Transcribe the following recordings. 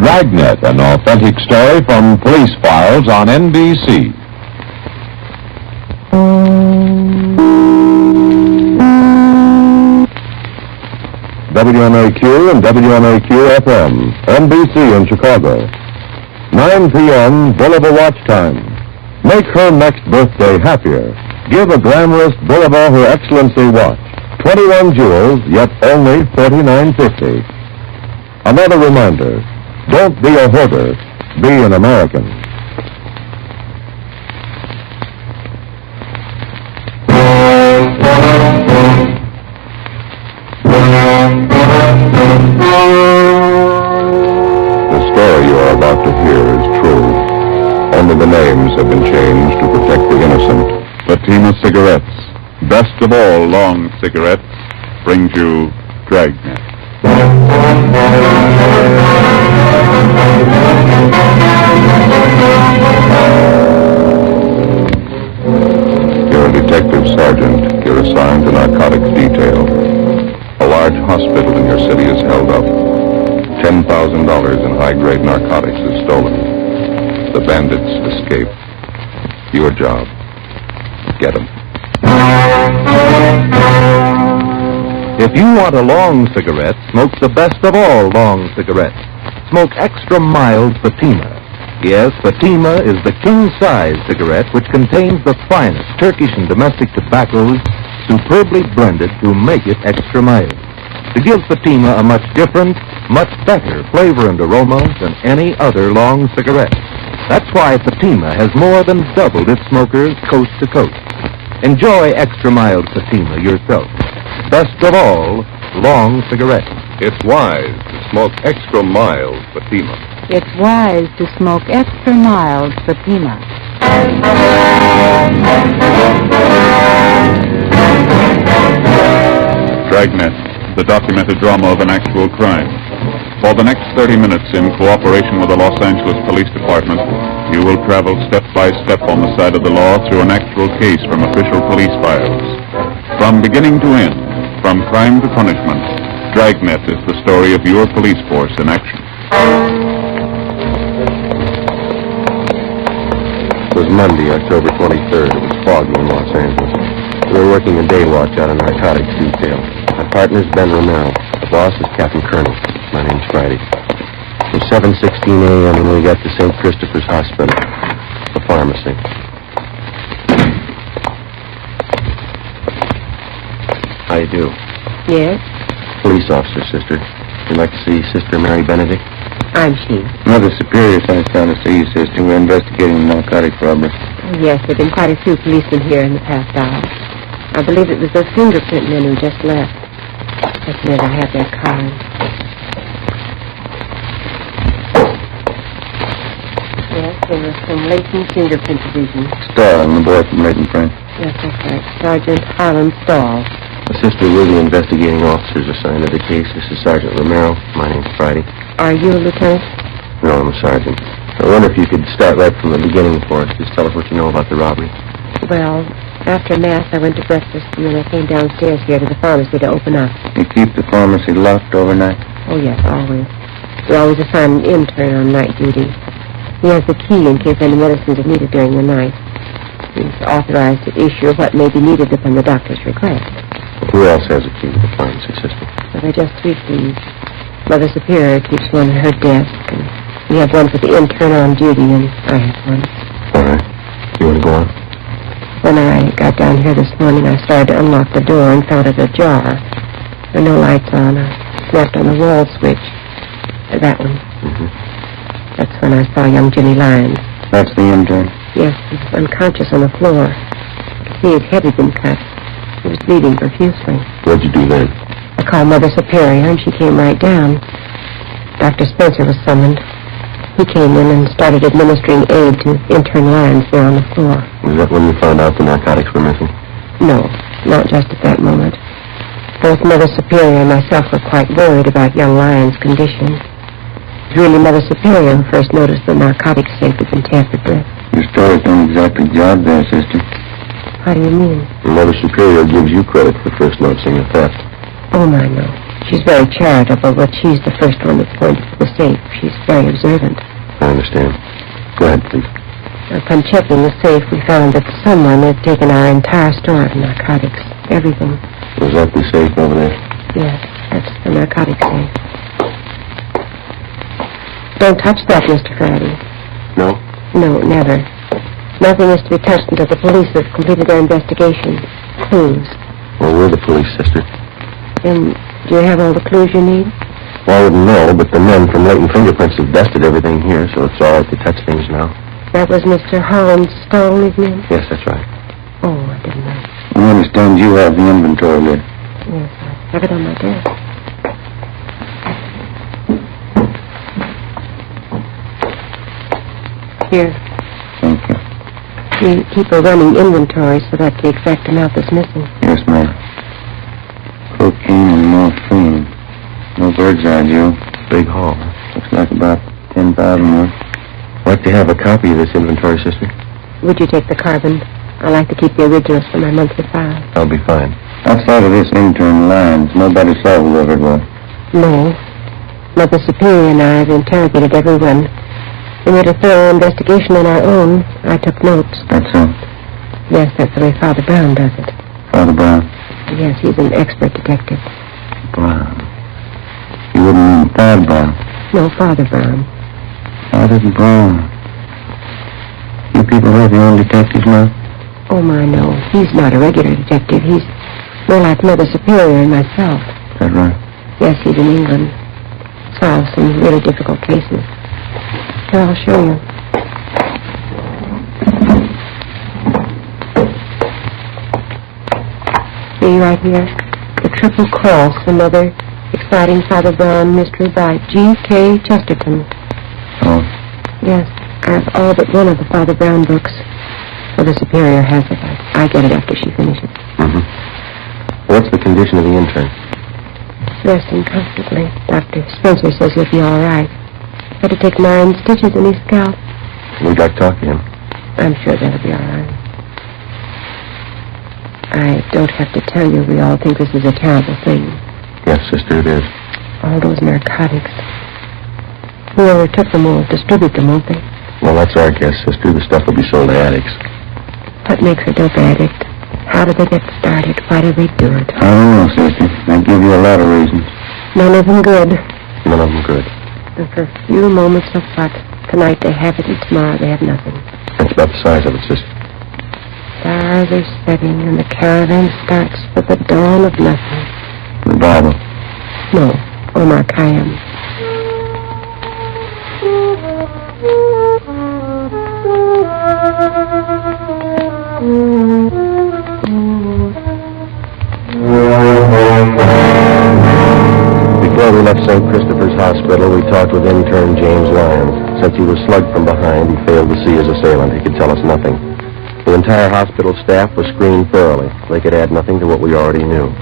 Dragnet, an authentic story from Police Files on NBC. WNAQ and WNAQ-FM, NBC in Chicago. 9 p.m. Bulliver watch time. Make her next birthday happier. Give a glamorous Bulliver Her Excellency watch. 21 jewels, yet only $49.50. Another reminder, don't be a hoarder, be an American. The story you are about to hear is true. Only the names have been changed to protect the innocent. Fatima Cigarettes, best of all long cigarettes, brings you Dragnet. You're a detective sergeant. You're assigned to narcotics detail. A large hospital in your city is held up. $10,000 in high-grade narcotics is stolen. The bandits escape. Your job, get them. If you want a long cigarette, smoke the best of all long cigarettes. Smoke extra mild Fatima. Yes, Fatima is the king-size cigarette which contains the finest Turkish and domestic tobaccos superbly blended to make it extra mild, to give Fatima a much different, much better flavor and aroma than any other long cigarette. That's why Fatima has more than doubled its smokers coast to coast. Enjoy extra mild Fatima yourself. Best of all, long cigarettes. It's wise to smoke extra mild Fatima. It's wise to smoke extra mild Fatima. Dragnet, the documented drama of an actual crime. For the next 30 minutes, in cooperation with the Los Angeles Police Department, you will travel step by step on the side of the law through an actual case from official police files. From beginning to end, from crime to punishment, Dragnet is the story of your police force in action. It was Monday, October 23rd. It was foggy in Los Angeles. We were working a day watch out of narcotics detail. My partner's Ben Romero. The boss is Captain Colonel. My name's Friday. It was 7:16 a.m. when we got to St. Christopher's Hospital, the pharmacy. How you do? Yes, Police officer, sister. You'd like to see Sister Mary Benedict? I'm she. Mother Superior sent us down to see you, sister. We're investigating a narcotic robbery. Oh, yes, there have been quite a few policemen here in the past hour. I believe it was those fingerprint men who just left. Just never had their cards. Yes, there was from Leighton Fingerprint Division. Starr and the boy from Leighton Print. Yes, that's right. Sergeant Harlan Stahl. Sister, we're the investigating officers assigned to the case. This is Sergeant Romero. My name's Friday. Are you a lieutenant? No, I'm a sergeant. I wonder if you could start right from the beginning for us. Just tell us what you know about the robbery. Well, after Mass, I went to breakfast, and then I came downstairs here to the pharmacy to open up. You keep the pharmacy locked overnight? Oh, yes, always. We always assign an intern on night duty. He has the key in case any medicines are needed during the night. He's authorized to issue what may be needed upon the doctor's request. Who else has a key to the pharmacy, sister? Well, there are just 3 keys. Mother Superior keeps one at her desk, and we have one for the intern on duty, and I have one. All right. You want to go on? When I got down here this morning, I started to unlock the door and found it ajar. There were no lights on. I snapped on the wall switch. That one. Mm-hmm. That's when I saw young Jimmy Lyons. That's the intern? Yes, he was unconscious on the floor. I could see his head had been cut. He was bleeding profusely. What'd you do then? I called Mother Superior, and she came right down. Dr. Spencer was summoned. He came in and started administering aid to intern Lyons there on the floor. Was that when you found out the narcotics were missing? No, not just at that moment. Both Mother Superior and myself were quite worried about young Lyons' condition. It was really Mother Superior who first noticed the narcotics safe had been tampered with. Your stories don't exactly jibe there, sister. How do you mean? Mother Superior gives you credit for first noticing the theft. Oh, my, no. She's very charitable, but she's the first one that pointed to the safe. She's very observant. I understand. Go ahead, please. Upon checking the safe, we found that someone had taken our entire store of narcotics. Everything. Was that the safe over there? Yes, that's the narcotics safe. Don't touch that, Mr. Faraday. No? No, never. Nothing is to be touched until the police have completed their investigation. Clues. Well, we're the police, sister. And do you have all the clues you need? Well, I wouldn't know, but the men from Latent Fingerprints have dusted everything here, so it's all right to touch things now. That was Mr. Holland's stone, isn't it? Yes, that's right. Oh, I didn't know. I understand you have the inventory there. Yes, I have it on my desk. Here. Thank you. We keep a running inventory, so that's the exact amount that's missing. Yes, ma'am. Cocaine and morphine. No bird's eye, Joe. Big haul. Looks like about 10,000 more. I'd like to have a copy of this inventory, sister. Would you take the carbon? I like to keep the originals for my monthly file. I'll be fine. Outside of this intern lines, nobody saw whoever it was. No. Mother Superior and I have interrogated everyone. We made a thorough investigation on our own. I took notes. That's so? Yes, that's the way Father Brown does it. Father Brown? Yes, he's an expert detective. Brown. You wouldn't mean Father Brown? No, Father Brown. Father Brown. You people have your own detectives now? Oh, my, no. He's not a regular detective. He's more like Mother Superior and myself. Is that right? Yes, he's in England. Solves some really difficult cases. Here, I'll show you. See right here? The Triple Cross, another exciting Father Brown mystery by G.K. Chesterton. Oh. Yes, I have all but one of the Father Brown books. Mother Superior has it. I get it after she finishes. Mm-hmm. What's the condition of the intern? Resting comfortably. Dr. Spencer says he'll be all right. Had to take 9 stitches in his scalp. We'd like to talk to him. I'm sure that'll be all right. I don't have to tell you we all think this is a terrible thing. Yes, sister, it is. All those narcotics. Whoever took them will distribute them, won't they? Well, that's our guess, sister. The stuff will be sold to addicts. What makes a dope addict? How do they get started? Why do they do it? I don't know, sister. They give you a lot of reasons. None of them good. None of them good. And for a few moments of fun, tonight they have it and tomorrow they have nothing. That's about the size of it, sister. Stars are setting and the caravan starts for the dawn of nothing. The Bible. No, Omar Khayyam. Before we left St. Christopher's Hospital, we talked with intern James Lyons. Since he was slugged from behind, he failed to see his assailant. He could tell us nothing. The entire hospital staff was screened thoroughly. They could add nothing to what we already knew.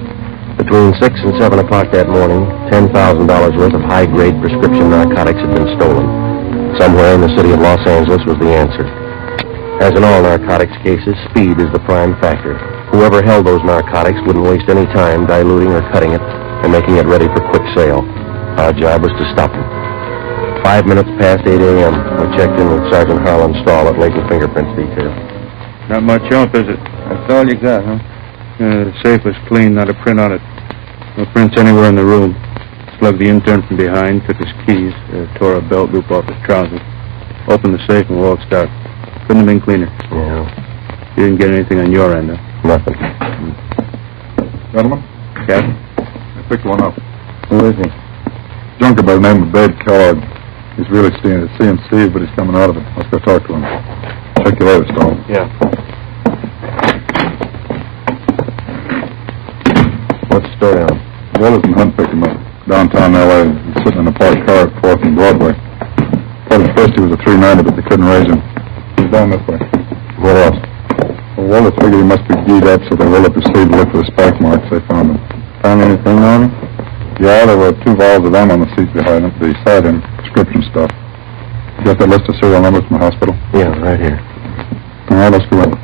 Between 6 and 7 o'clock that morning, $10,000 worth of high-grade prescription narcotics had been stolen. Somewhere in the city of Los Angeles was the answer. As in all narcotics cases, speed is the prime factor. Whoever held those narcotics wouldn't waste any time diluting or cutting it and making it ready for quick sale. Our job was to stop them. 5 minutes past 8 a.m., we checked in with Sergeant Harlan Stahl at Latent Fingerprints Detail. Not much help, is it? That's all you got, huh? The safe was clean, not a print on it. No prints anywhere in the room. Slugged the intern from behind, took his keys, tore a belt loop off his trousers, opened the safe and waltzed out. Couldn't have been cleaner. Yeah. You didn't get anything on your end, huh? Nothing. Gentlemen, Captain? I picked one up. Who is he? Junker by the name of Dave Kellogg. He's really staying at CNC, but he's coming out of it. Let's go talk to him. Check you later, Stone. Yeah. What's the story on him? Wallace and Hunt picked him up. Downtown L.A. He's sitting in a parked car at 4th and Broadway. Thought at first he was a 390, but they couldn't raise him. He's down this way. What else? Well, Wallace figured he must be geed up, so they rolled up his sleeve to look for the spike marks. They found him. Found anything on him? Yeah, there were 2 vials of them on the seat beside him, prescription stuff. You got that list of serial numbers from the hospital? Yeah, right here. All right, let's go in.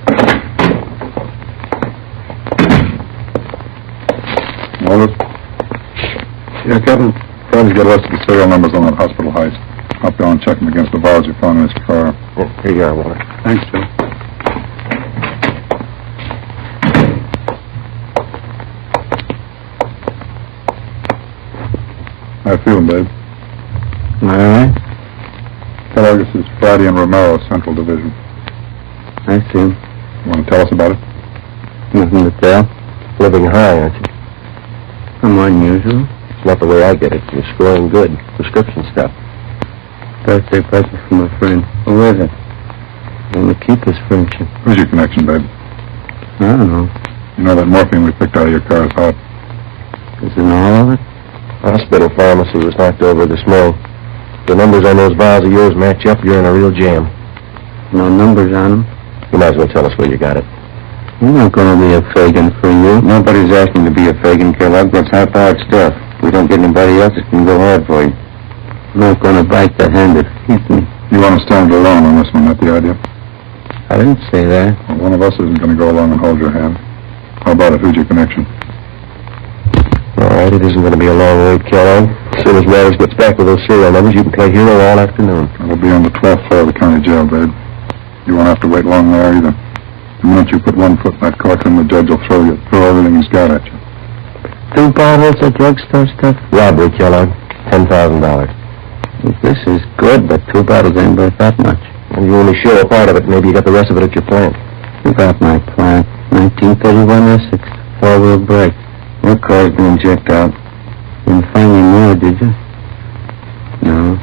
Wallace? Yeah, Captain. Fred's got a list of the serial numbers on that hospital heist. I'll go and check them against the vials you found in his car. Yeah, here you are, Walter. Thanks, Joe. How you feeling, babe? All right. Hello, this is Friday and Romero, Central Division. I see him. You want to tell us about it? Nothing to tell. Living high, aren't you? I'm unusual. It's not the way I get it. You're scoring good. Prescription stuff. Birthday present from a friend. Who is it? I want to keep this friendship. Who's your connection, babe? I don't know. You know that morphine we picked out of your car is hot. Isn't all of it? Hospital pharmacy was knocked over this morning. The numbers on those vials of yours match up. You're in a real jam. No numbers on them. You might as well tell us where you got it. I'm not going to be a Fagin for you. Nobody's asking to be a Fagin, Kellogg. That's high-powered stuff. We don't get anybody else that can go hard for you. I'm not going to bite the hand that feeds me. You want to stand alone on this one, that's the idea? I didn't say that. Well, one of us isn't going to go along and hold your hand. How about it? Who's your connection? All right, it isn't going to be a long wait, Kellogg. As soon as Wells gets back with those serial numbers, you can play hero all afternoon. It'll be on the 12th floor of the county jail, babe. You won't have to wait long there either. The minute you put one foot in that courtroom, the judge will throw everything he's got at you. 2 bottles of drugstore stuff? Robbery, Kellogg. $10,000. Well, this is good, but 2 bottles ain't worth that much. And you only show a part of it. Maybe you got the rest of it at your plant. You got my plant. 1931 Essex. 4-wheel brake. Your car's been checked out. You didn't find any more, did you? No.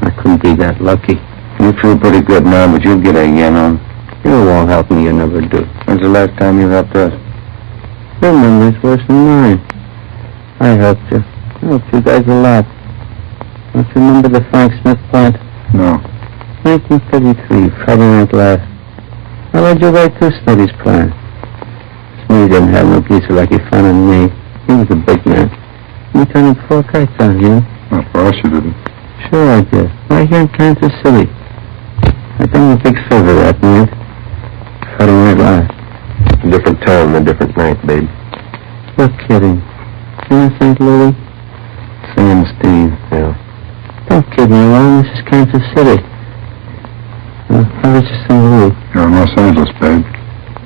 I couldn't be that lucky. You feel pretty good now, but you'll get a yen on. You won't help me, you never do. When's the last time you helped us? Your memory's worse than mine. I helped you. I helped you guys a lot. Don't you remember the Frank Smith plant? No. 1933, Friday night last. I led you right to Smitty's plant. Smitty didn't have no geezer like he found in me. He was a big man. You turned 4 kites on you. Not for us, you didn't. Sure I did. Right here in Kansas City. I done a big favor that night. Friday night last. A different time, a different night, babe. You're kidding. You in St. Louis? Sam Steve. Yeah. Don't kid me, Ron. This is Kansas City. How is it St. Louis? You're in Los Angeles, babe.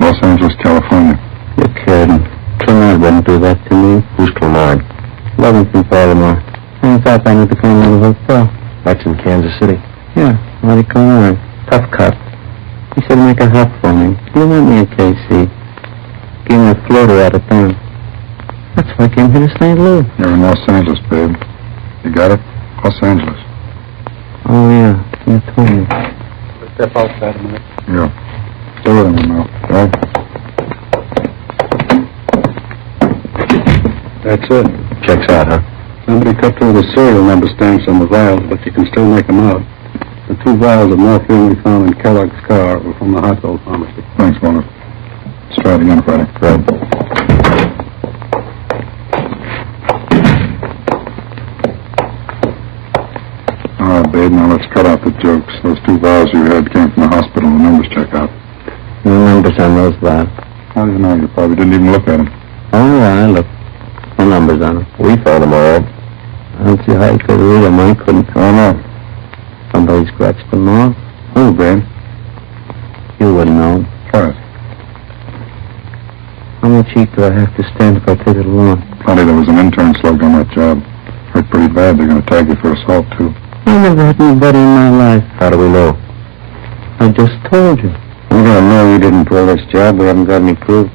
Los Angeles, California. You're kidding. Clemard wouldn't do that to me. Who's Clemard? Lovington, Baltimore. In fact, I need to come out of the hotel. That's in Kansas City. Yeah, Marty Clemard. Tough cut. He said make a hop for me. He want me in KC. Give me a floater out of town. That's why I came here to St. Louis. You're in Los Angeles, babe. You got it? Los Angeles. Oh, yeah. You told me. Step outside a minute. Yeah. Stay with him now. Right? That's it. Checks out, huh? Somebody cut through the serial number stamps on the vials, but you can still make them out. The 2 vials of morphine we found in Kellogg's car were from the hospital pharmacy. Thanks, Walter. Let's try it again, Friday. Right. All right, babe, now let's cut out the jokes. Those 2 vials you had came from the hospital, and the numbers check out. No numbers on those vials. How do you know? You probably didn't even look at them. Oh, yeah, I looked. No numbers on them. We found them all right. I don't see how you could read them. I couldn't. Oh, no. Somebody scratched them off. Who, babe? You wouldn't know. Try it. How much heat do I have to stand if I take it along? Plenty. There was an intern slugged on that job. Hurt pretty bad. They're going to tag you for assault, too. I never had anybody in my life. How do we know? I just told you. We don't know you didn't pull this job. We haven't got any proof.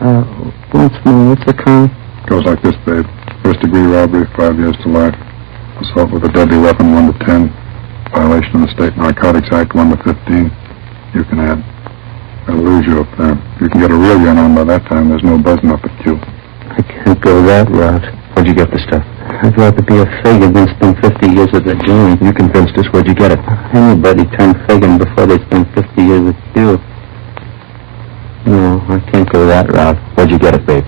Once more, what's the count? Goes like this, babe. First-degree robbery, 5 years to life. Assault with a deadly weapon, 1 to 10. Violation of the State Narcotics Act, 1 to 15. You can add. I'll lose you up there. If you can get a real gun on by that time, there's no buzzing up at you. I can't go that route. Where'd you get the stuff? I'd rather be a Fagin than spend 50 years at the joint. You convinced us. Where'd you get it? Anybody turned Fagin before they spend 50 years with you. No, I can't go that route. Where'd you get it, babe?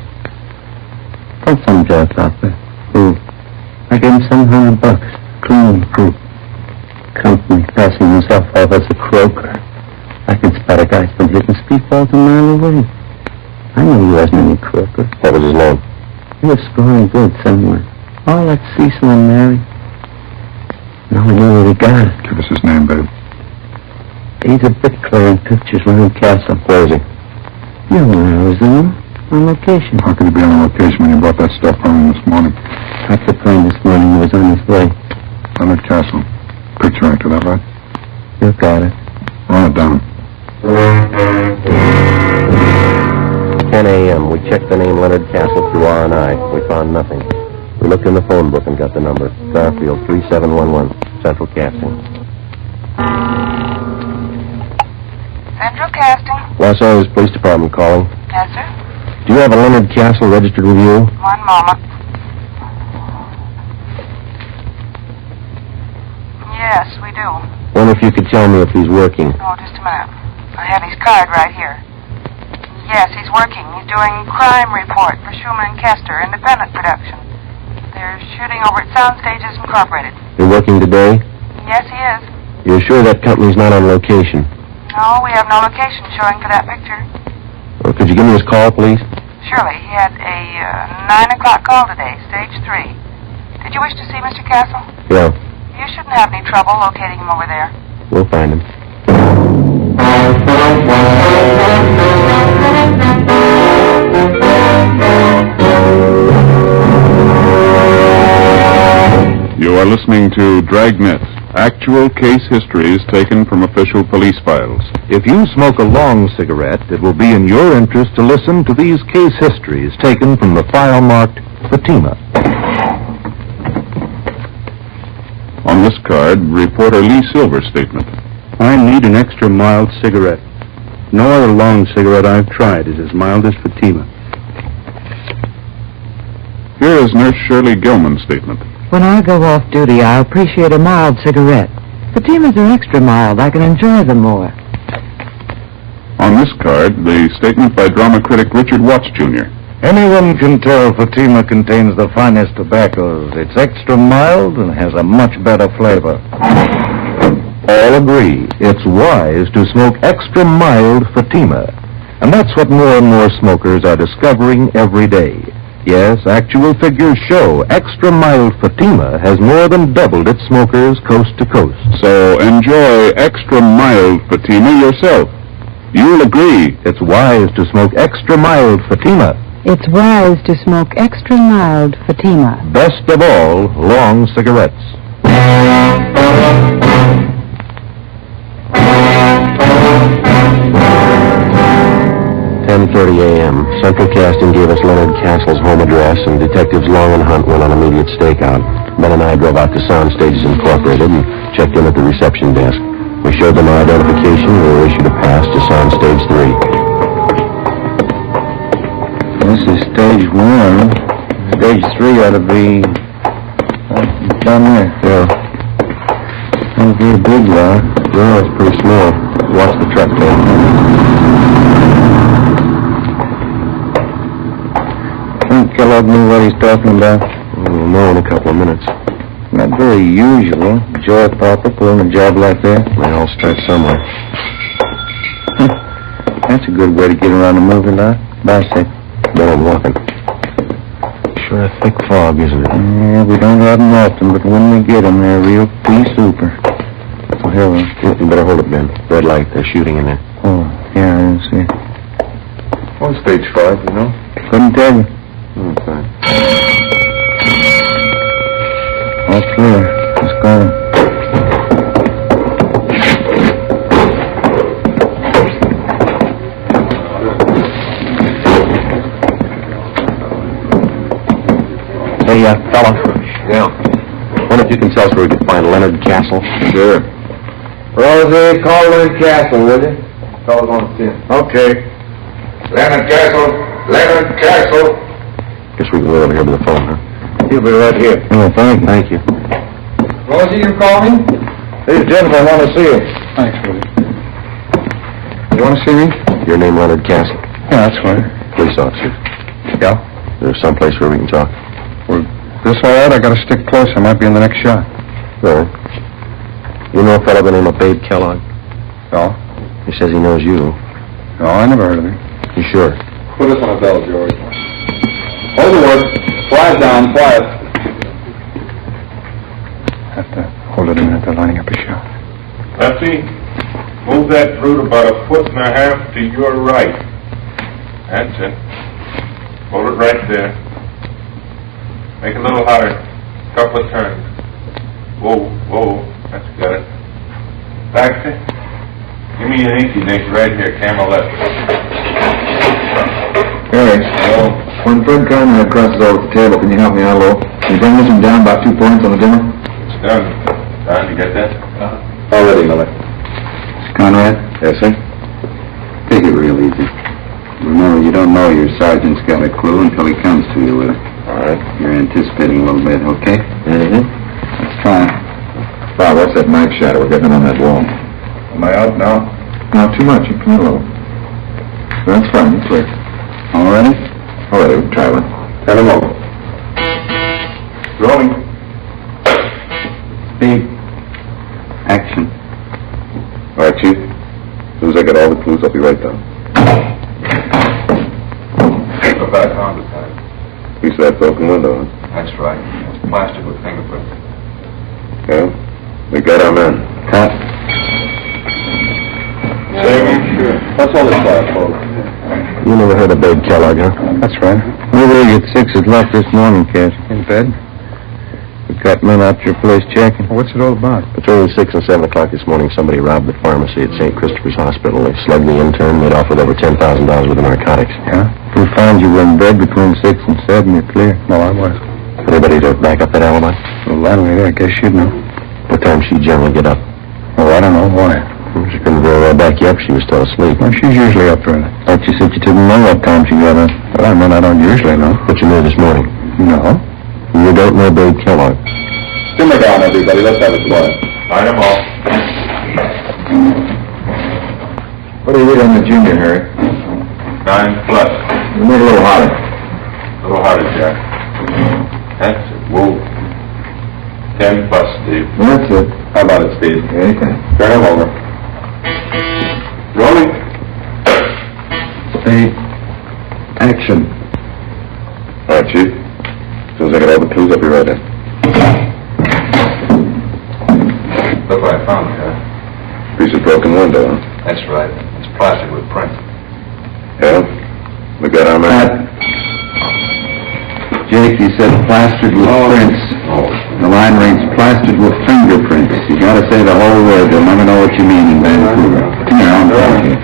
From some jerk out there. Who? I gave him $700. Clean. Who? Company passing himself off as a croaker. I can spot a guy's been hitting speedballs a mile away. I knew he wasn't any croaker. What was his name? He was scoring good somewhere. Oh, that's Cecil and Mary. No, we know where we got it. Give us his name, babe. He's a bricklayer in pictures around Castle. Where is he? You know where I was on location. How could he be on location when you brought that stuff from him this morning? Got the plane this morning. He was on his way. Leonard Castle. Picture actor, that right? You got it. Run it down. 10 a.m. We checked the name Leonard Castle through R&I. We found nothing. We looked in the phone book and got the number. Garfield 3711, Central Casting. Central Casting? Los Angeles Police Department calling. Yes, sir. Do you have a Leonard Castle registered with you? One moment. Yes, we do. Wonder if you could tell me if he's working. Oh, just a minute. I have his card right here. Yes, he's working. He's doing crime report for Schumann and Kester, independent production. They're shooting over at Sound Stages Incorporated. You're working today? Yes, he is. You're sure that company's not on location? No, we have no location showing for that picture. Well, could you give me his call, please? Surely. He had a 9 o'clock call today, stage 3. Did you wish to see Mr. Castle? Yeah, You shouldn't have any trouble locating him over there. we'll find him. You are listening to Dragnet, actual case histories taken from official police files. If you smoke a long cigarette, it will be in your interest to listen to these case histories taken from the file marked Fatima. On this card, reporter Lee Silver's statement. I need an extra mild cigarette. No other long cigarette I've tried is as mild as Fatima. Here is Nurse Shirley Gilman's statement. When I go off duty, I appreciate a mild cigarette. Fatimas are extra mild. I can enjoy them more. On this card, the statement by drama critic Richard Watts, Jr. Anyone can tell Fatima contains the finest tobaccos. It's extra mild and has a much better flavor. All agree it's wise to smoke extra mild Fatima. And that's what more and more smokers are discovering every day. Yes, actual figures show extra mild Fatima has more than doubled its smokers coast to coast. So enjoy extra mild Fatima yourself. You'll agree It's wise to smoke extra mild Fatima. It's wise to smoke extra mild Fatima. Best of all, long cigarettes. 10:30 a.m. Central Casting gave us Leonard Castle's home address, and detectives Long and Hunt went on immediate stakeout. Ben and I drove out to Sound Stages Incorporated and checked in at the reception desk. We showed them our identification and we were issued a pass to Sound Stage 3. This is stage 1. Stage 3 ought to be down there. Yeah. That'll be a big lot. No, it's pretty small. Watch the truck there. Think Kellogg knew what he's talking about? We'll know in a couple of minutes. Not very usual. Joy Popper pulling a job like that. They all start somewhere. That's a good way to get around the movie lot. Bicycle. Ben, I'm walking. Sure a thick fog, isn't it? Yeah, we don't have them often, but when we get them, they're real super. Oh, here we are. You better hold it, Ben. Red light. They're shooting in there. Oh, yeah, I didn't see. On stage 5, you know? Couldn't tell you. Okay. All clear. Let's go. Hey, fella. Yeah. Wonder if you can tell us where we can find Leonard Castle? Sure. Rosie, call Leonard Castle, will you? Fellas on the tin. Okay. Leonard Castle! Leonard Castle! Guess we can go over here to the phone, huh? He'll be right here. Oh, thank you. Thank you. Rosie, you call me? These gentlemen want to see you. Thanks, Rosie. You want to see me? Your name, Leonard Castle? Yeah, that's fine. Police officer. Yeah. There's someplace where we can talk. Well, this all right? I got to stick close. I might be in the next shot. All right. You know a fellow by the name of Babe Kellogg? No? He says he knows you. No, I never heard of him. You sure? Put us on a bell, George. Hold the word. Quiet down, quiet. Wait a minute, they're lining up a shot. Lefty, move that root about 1.5 feet to your right. That's it. Hold it right there. Make it a little hotter. Couple of turns. Whoa. That's good. Baxter, give me an inky dink right here, camel left. Harry, when Fred Conrad crosses over the table, can you help me out a little? Can you bring this one down about 2 points on the dimmer? It's done. Don, you get that? All ready, Miller. Conrad? Yes, sir? Take it real easy. Remember, you don't know your sergeant's got a clue until he comes to you with it. All right. You're anticipating a little bit, okay? Mm-hmm. Let's try. Bob, what's that knife shadow we're getting on that wall? Am I out now? Not too much. You come in a little. That's fine. You're clear. All ready? All ready. We'll try one. Turn him over. Rolling. Speed. Action. All right, Chief. As soon as I get all the clues, I'll be right down. Go back on this time. Piece of that broken window, huh? That's right. It's plastic with fingerprints. Yeah? We got our men. Cut. Sure. What's all this about, folks? You never heard of Babe Kellogg, huh? That's right. We leave at 6 o'clock this morning, Cass. In bed? We got men out to your place checking. What's it all about? Between 6 and 7 o'clock this morning, somebody robbed the pharmacy at St. Christopher's Hospital. They slugged the intern, made off with over $10,000 worth of narcotics. Yeah? If we found you in bed between 6 and 7, you're clear. No, I was. Anybody to back up that alibi? Well, landlady, I guess you'd know. What time she generally get up? Oh, I don't know. Why? She couldn't very well back you up. She was still asleep. Well, she's usually up early. Thought you said you didn't know what time she got up. Well, I mean, I don't usually know. What you knew this morning? No. You don't know Babe Kellogg. Simmer down, everybody. Let's have it quiet. Line them all. What do you read on the junior, Harry? 9 plus. We made a little hotter. A little harder, Jack. That's it. Whoa. 10 plus, Steve. That's it. How about it, Steve? Anything. Turn him over. Rolling. Speed. Action. All right, Chief. As soon as I get all the clues, I'll be right in. Look what I found, Jack. Piece of broken window, huh? That's right. It's plastic with print. Yeah? We got our man. Jake, he said plastered with prints. The line reads plastered with fingerprints. You gotta say the whole word. They'll never know what you mean in Vancouver. Come here, I'll talk to you.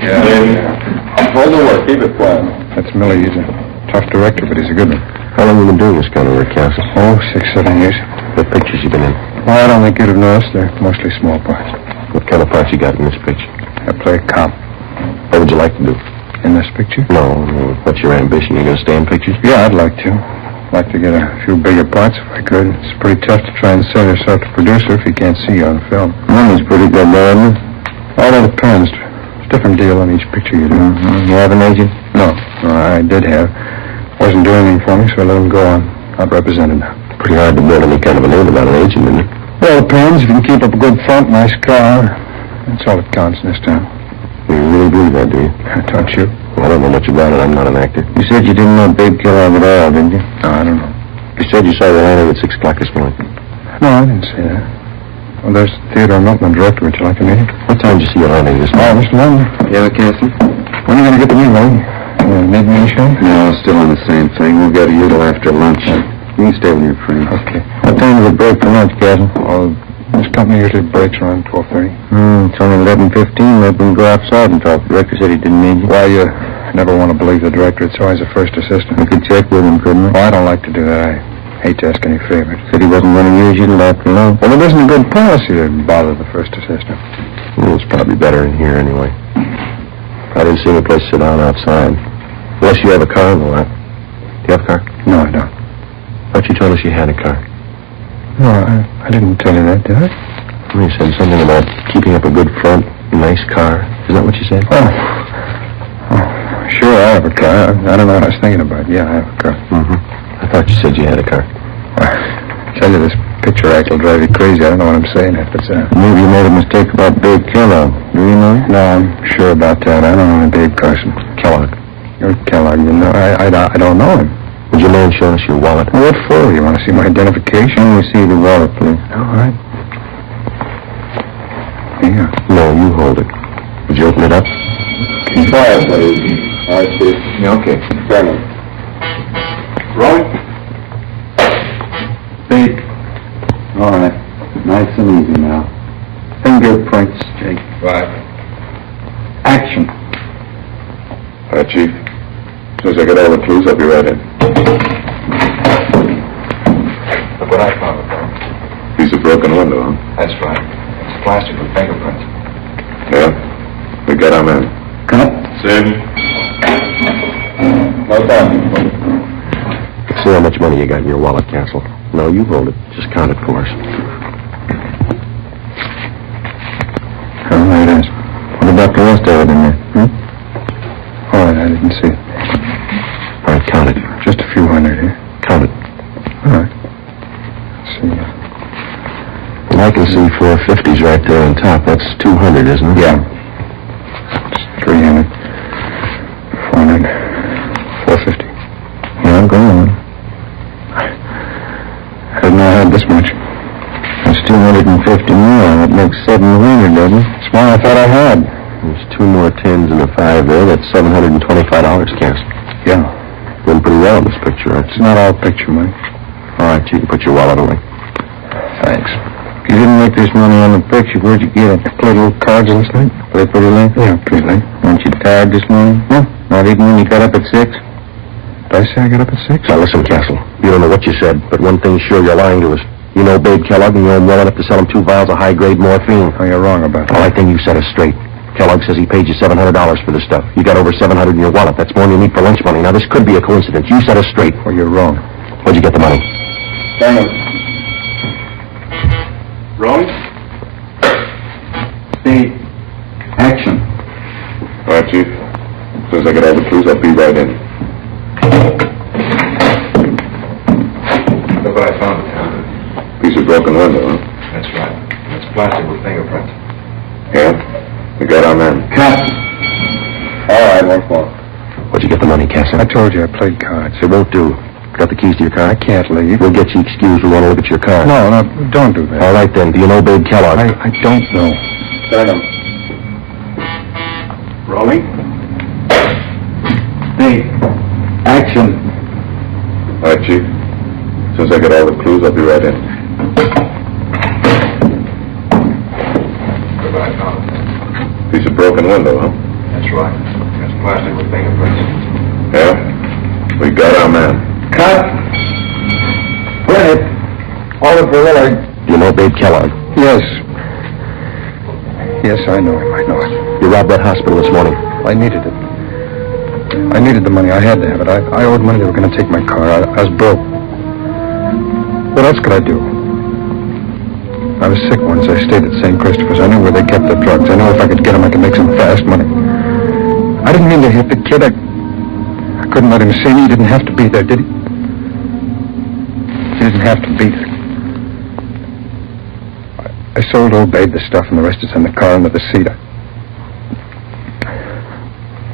Hold the work. Keep it quiet. That's Millie. He's a tough director, but he's a good one. How long have you been doing this kind of work, Castle? Oh, 6, 7 years. What pictures you been in? Well, I don't think you'd have noticed. They're mostly small parts. What kind of parts you got in this picture? I play a cop. What would you like to do? In this picture? No. What's your ambition? You gonna stay in pictures? Yeah, I'd like to. I'd like to get a few bigger parts if I could. It's pretty tough to try and sell yourself to producer if you can't see you on film. Money's pretty good, though, isn't it? All that depends. It's a different deal on each picture you do. Mm-hmm. You have an agent? No, I did have. Wasn't doing anything for me, so I let him go on. I'm represented now. Pretty hard to build any kind of a name about an agent, isn't it? Well, it depends. If you can keep up a good front, nice car, that's all that counts in this town. You really believe that, do you? Don't you? Well, I don't know much about it. I'm not an actor. You said you didn't know Babe Kellogg at all, didn't you? No, I don't know. You said you saw the landing at 6 o'clock this morning. No, I didn't say that. Well, there's Theodore Milton, the director. Would you like to meet him? What time did you see your landing this Oh, morning? Mr. London. Yeah, Cassie? When are you going to get to me, Millie? Need me show? No, still on the same thing. We'll go to you till after lunch. You can stay with your friend. Okay. What time is the break for lunch, Cassie? Oh, this company usually breaks around 12:30. It's only 11:15. Maybe we can go outside and talk. The director said he didn't need you. Why, you never want to believe the director. It's always the first assistant. We could check with him, couldn't we? Well, I don't like to do that. I hate to ask any favors. Said he wasn't going to use you till after lunch. Well, it isn't a good policy to bother the first assistant. Well, it's probably better in here anyway. I didn't see any place to sit down outside. Unless you have a car in the lot. Do you have a car? No, I don't. Thought you told us you had a car. No, I didn't tell you that, did I? You said something about keeping up a good front, a nice car. Is that what you said? Oh, sure, I have a car. I don't know what I was thinking about. Yeah, I have a car. Mm-hmm. I thought you said you had a car. I tell you, this picture act will drive you crazy. I don't know what I'm saying. If it's Maybe you made a mistake about Babe Kellogg. Do you know? No, I'm sure about that. I don't know Dave Carson. Kellogg. You're Kellogg, you know. I don't know him. Would you mind showing us your wallet? Well, what for? You want to see my identification? Can we see the wallet, please? All right. Yeah. No, you hold it. Would you open it up? Quiet, please. All right, Steve. Yeah, okay. Turn it. Rolling. Speak. All right. Nice and easy now. Fingerprints, Jake. Right. Action. All right, Chief. As soon as I get all the clues, I'll be right in. Look what I found, Tom. Piece of broken window, huh? That's right. It's plastic with fingerprints. Yeah? We got our man. Cut. Same. No problem. See how much money you got in your wallet, Castle. No, you hold it. Just count it for us. Oh, there it is. What about the rest of it in there? All right, I didn't see it. All right, count it. Just a few hundred here. Count it. All right. Let's see. And I can see 450s right there on top. That's 200, isn't it? Yeah. 300. 400. 450. Yeah, go on. I didn't know I had this much. That's 250 more. That makes 700, doesn't it? It's more than I thought I had. There's 2 more 10s and a 5 there. That's $725, Castle. Yeah. Doing pretty well in this picture, aren't It's not all picture money. All right, you can put your wallet away. Thanks. If you didn't make this money on the picture, where'd you get it? Play little cards last night? Play pretty late? Yeah, pretty late. Weren't you tired this morning? No. Not even when you got up at 6? Did I say I got up at 6? Now, listen, Castle. You don't know what you said, but one thing's sure, you're lying to us. You know Babe Kellogg, and you're well enough to sell him 2 vials of high-grade morphine. Oh, you're wrong about that. All right, then you set us straight. Kellogg says he paid you $700 for this stuff. You got over $700 in your wallet. That's more than you need for lunch money. Now, this could be a coincidence. You set us straight. Oh, you're wrong. Where'd you get the money? Damn. Rolling. Steve. Action. All right, Chief. As soon as I get all the clues, I'll be right in. Look what I found, Tom. Piece of broken window, huh? That's right. It's plastic with fingerprints. Yeah? We got our man. Cut. All right, once more. Where'd you get the money, Castle? I told you I played cards. It won't do. Got the keys to your car? I can't leave. We'll get you excused. We want to look at your car. No, don't do that. All right, then. Do you know Babe Kellogg? I don't know. Turn him. Rolling. Steve. Action. All right, Chief. As soon as I get all the clues, I'll be right in. Look what I found. Piece of broken window, huh? That's right. It's plastic with fingerprints. Yeah? We got our man. Cut. Print it. Order for Willard. Do you know Babe Kellogg? Yes. Yes, I know him. I know it. You robbed that hospital this morning. I needed it. I needed the money. I had to have it. I owed money. They were going to take my car. I was broke. What else could I do? I was sick once. I stayed at St. Christopher's. I knew where they kept the drugs. I knew if I could get them, I could make some fast money. I didn't mean to hit the kid. I couldn't let him see me. He didn't have to be there, did he? He didn't have to be there. I sold old Babe the stuff, and the rest is in the car under the seat.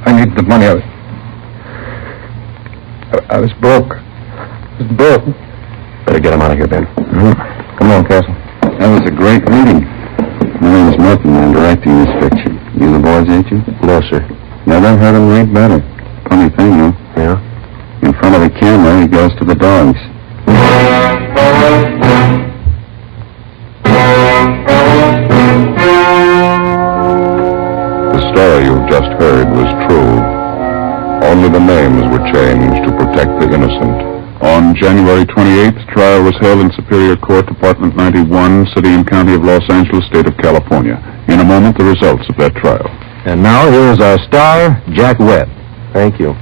I needed the money. I was broke. I was broke. Better get him out of here, Ben. Come on, Castle. That was a great reading. My name's Merton. I'm directing this picture. You the boys, ain't you? No, sir. Never heard him read better. Funny thing, though. Yeah? In front of the camera, he goes to the dogs. The story you've just heard was true. Only the names were changed to protect the innocent. On January 28th, trial was held in Superior Court, Department 91, City and County of Los Angeles, State of California. In a moment, the results of that trial. And now here is our star, Jack Webb. Thank you.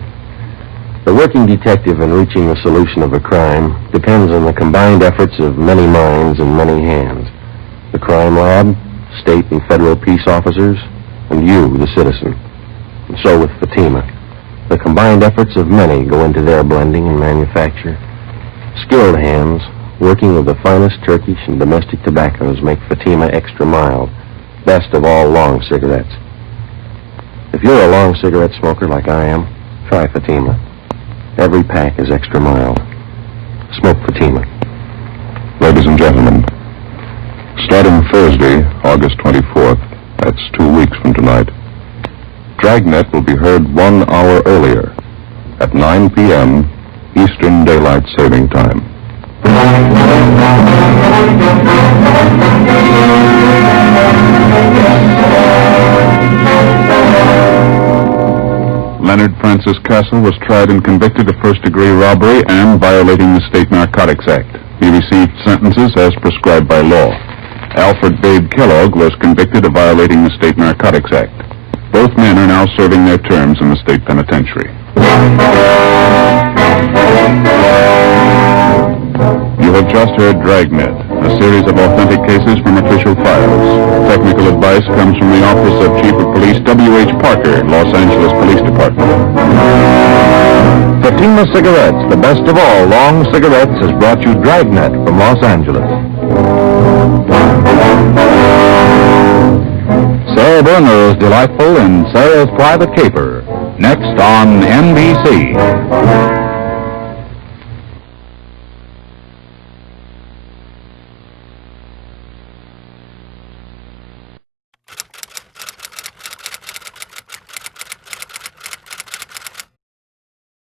The working detective in reaching the solution of a crime depends on the combined efforts of many minds and many hands. The crime lab, state and federal peace officers, and you, the citizen. And so with Fatima. The combined efforts of many go into their blending and manufacture. Skilled hands, working with the finest Turkish and domestic tobaccos, make Fatima extra mild, best of all long cigarettes. If you're a long cigarette smoker like I am, try Fatima. Every pack is extra mild. Smoke Fatima. Ladies and gentlemen, starting Thursday, August 24th, That's 2 weeks from tonight. Dragnet will be heard 1 hour earlier, at 9 p.m. Eastern Daylight Saving Time. Leonard Francis Castle was tried and convicted of first-degree robbery and violating the State Narcotics Act. He received sentences as prescribed by law. Alfred Babe Kellogg was convicted of violating the State Narcotics Act. Both men are now serving their terms in the state penitentiary. You have just heard Dragnet, a series of authentic cases from official files. Technical advice comes from the Office of Chief of Police W.H. Parker, Los Angeles Police Department. Fatima Cigarettes, the best of all long cigarettes, has brought you Dragnet from Los Angeles. Sarah Brunner is delightful in Sarah's Private Caper. Next on NBC.